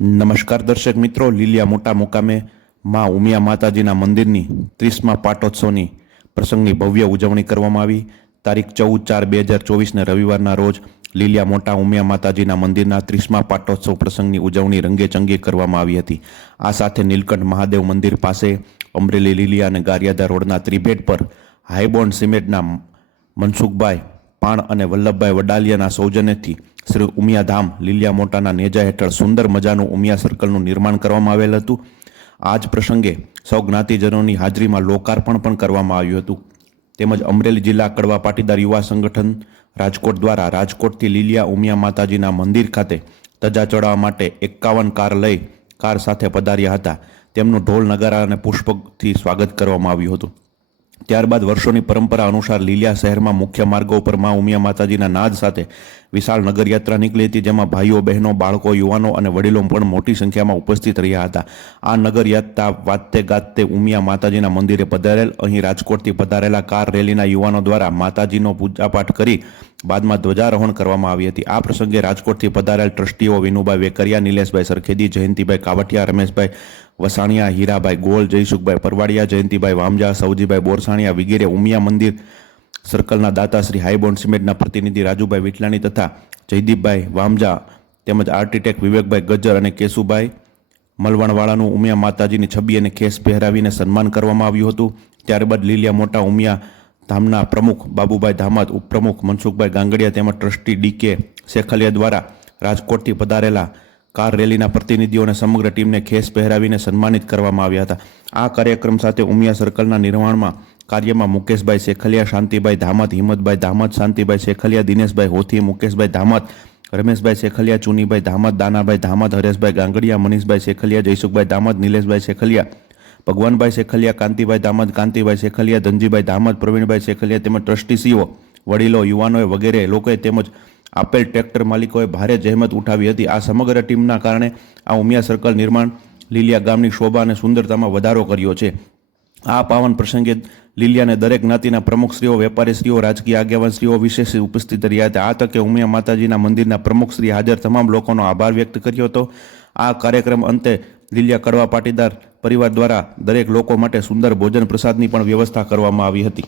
નમસ્કાર દર્શક મિત્રો, લીલિયા મોટા મુકામે માં ઉમિયા માતાજીના મંદિરની ત્રીસમા પાટોત્સવની પ્રસંગની ભવ્ય ઉજવણી કરવામાં આવી. તારીખ ચૌદ ચાર બે હજાર ચોવીસને રવિવારના રોજ લીલિયા મોટા ઉમિયા માતાજીના મંદિરના ત્રીસમા પાટોત્સવ પ્રસંગની ઉજવણી રંગેચંગે કરવામાં આવી હતી. આ સાથે નીલકંઠ મહાદેવ મંદિર પાસે અમરેલી લીલિયા અને ગારિયાદા રોડના ત્રિભેટ પર હાઈબોન્ડ સિમેન્ટના મનસુખભાઈ પાણ અને વલ્લભભાઈ વડાલિયાના સૌજન્યથી શ્રી ઉમિયાધામ લીલિયા મોટાના નેજા હેઠળ સુંદર મજાનું ઉમિયા સર્કલનું નિર્માણ કરવામાં આવેલ હતું. આ જ પ્રસંગે સૌ જ્ઞાતિજનોની હાજરીમાં લોકાર્પણ પણ કરવામાં આવ્યું હતું. તેમજ અમરેલી જિલ્લા કડવા પાટીદાર યુવા સંગઠન રાજકોટ દ્વારા રાજકોટથી લીલિયા ઉમિયા માતાજીના મંદિર ખાતે ધજા ચડાવવા માટે એકાવન કાર લઈ કાર સાથે પધાર્યા હતા. તેમનું ઢોલ, નગારા અને પુષ્પથી સ્વાગત કરવામાં આવ્યું હતું. ત્યારબાદ વર્ષોની પરંપરા અનુસાર લીલિયા શહેરમાં મુખ્ય માર્ગો ઉપર મા ઉમિયા માતાજીના નાદ સાથે વિશાળ નગરયાત્રા નીકળી હતી, જેમાં ભાઈઓ, બહેનો, બાળકો, યુવાનો અને વડીલો પણ મોટી સંખ્યામાં ઉપસ્થિત રહ્યા હતા. આ નગરયાત્રા વાતે ગાતે ઉમિયા માતાજીના મંદિરે પધારેલ, અહીં રાજકોટથી પધારેલા કાર રેલીના યુવાનો દ્વારા માતાજીનો પૂજાપાઠ કરી બાદમાં ધ્વજારોહણ કરવામાં આવી હતી. આ પ્રસંગે રાજકોટથી પધારેલ ટ્રસ્ટીઓ વિનુભાઈ વેકરિયા, નિલેશભાઈ સરખેદી, જયંતિભાઈ કાવઠિયા રમેશભાઈ વસાણિયા હીરાભાઈ ગોલ, જયસુખભાઈ પરવાડિયા, જયંતિભાઈ વામજા સૌજીભાઈ બોરસાણિયા વગેરે ઉમિયા મંદિર સર્કલના દાતાશ્રી હાઈબોન્ડ સિમેન્ટના પ્રતિનિધિ રાજુભાઈ વિટલાણી તથા જયદીપભાઈ વામજા તેમજ આર્ટિટેક્ટ વિવેકભાઈ ગજ્જર અને કેશુભાઈ મલવણવાળાનું ઉમિયા માતાજીની છબી અને ખેસ પહેરાવીને સન્માન કરવામાં આવ્યું હતું. ત્યારબાદ લીલિયા મોટા ઉમિયા ધામના પ્રમુખ બાબુભાઈ ધામત, ઉપપ્રમુખ મનસુખભાઈ ગાંગડિયા તેમજ ટ્રસ્ટી ડીકે શેખલિયા દ્વારા રાજકોટથી પધારેલા કાર રેલીના પ્રતિનિધિઓને સમગ્ર ટીમને ખેસ પહેરાવીને સન્માનિત કરવામાં આવ્યા હતા. આ કાર્યક્રમ સાથે ઉમિયા સર્કલના નિર્માણમાં કાર્યમાં મુકેશભાઈ શેખલિયા, શાંતિભાઈ ધામત, હિંમતભાઈ ધામત, શાંતિભાઈ શેખલિયા, દિનેશભાઈ હોથી, મુકેશભાઈ ધામત, રમેશભાઈ શેખલિયા, ચુનીભાઈ ધામત, દાનાભાઈ ધામત, હરેશભાઈ ગાંગડિયા, મનીષભાઈ શેખલિયા, જયસુખભાઈ ધામત, નિલેશભાઈ શેખલિયા, ભગવાનભાઈ શેખલિયા, કાંતિભાઈ ધામત, કાંતિભાઈ શેખલિયા, ધનજીભાઈ ધામત, પ્રવીણભાઈ શેખલિયા તેમજ ટ્રસ્ટીસીઓ, વડીલો, યુવાનોએ વગેરે લોકોએ તેમજ આપેલ ટ્રેક્ટર માલિકોએ ભારે જહેમત ઉઠાવી હતી. આ સમગ્ર ટીમના કારણે આ ઉમિયા સર્કલ નિર્માણ લીલિયા ગામની શોભા અને સુંદરતામાં વધારો કર્યો છે. આ પાવન પ્રસંગે લીલિયાને દરેક જ્ઞાતિના પ્રમુખશ્રીઓ વેપારીશ્રીઓ, રાજકીય આગેવાનશ્રીઓ વિશેષ ઉપસ્થિત રહ્યા હતા. આ તકે ઉમિયા માતાજીના મંદિરના પ્રમુખશ્રી હાજર તમામ લોકોનો આભાર વ્યક્ત કર્યો હતો. આ કાર્યક્રમ અંતે લીલિયા કડવા પાટીદાર પરિવાર દ્વારા દરેક લોકો માટે સુંદર ભોજન પ્રસાદની પણ વ્યવસ્થા કરવામાં આવી હતી.